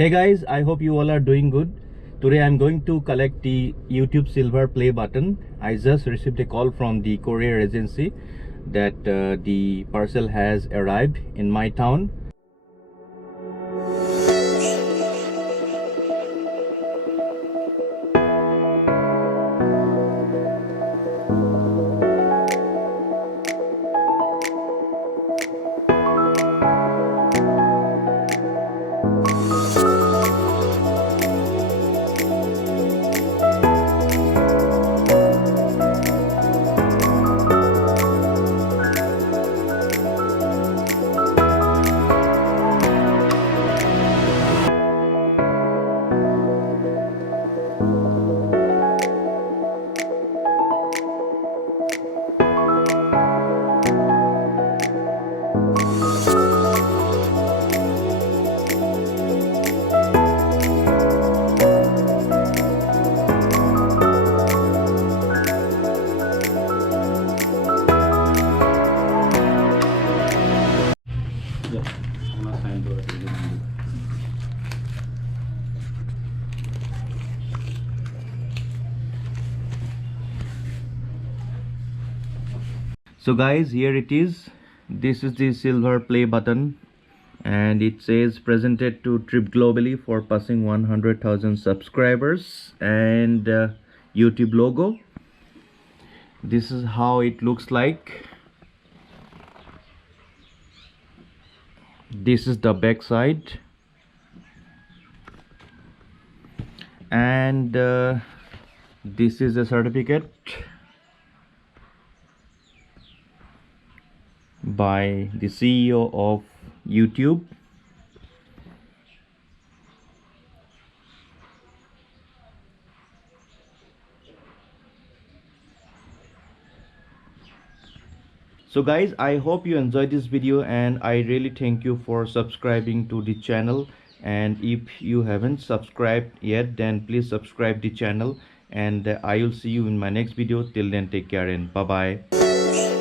Hey guys, I hope you all are doing good. Today I'm going to collect the YouTube silver play button. I just received a call from the courier agency that the parcel has arrived in my town. So guys, here it is. This is the silver play button and it says presented to Trip Globally for passing 100,000 subscribers and YouTube logo. This is how it looks like. This is the back side and this is a certificate by the CEO of YouTube. So guys, I hope you enjoyed this video and I really thank you for subscribing to the channel. And if you haven't subscribed yet, then please subscribe the channel and I will see you in my next video. Till then, take care and bye bye.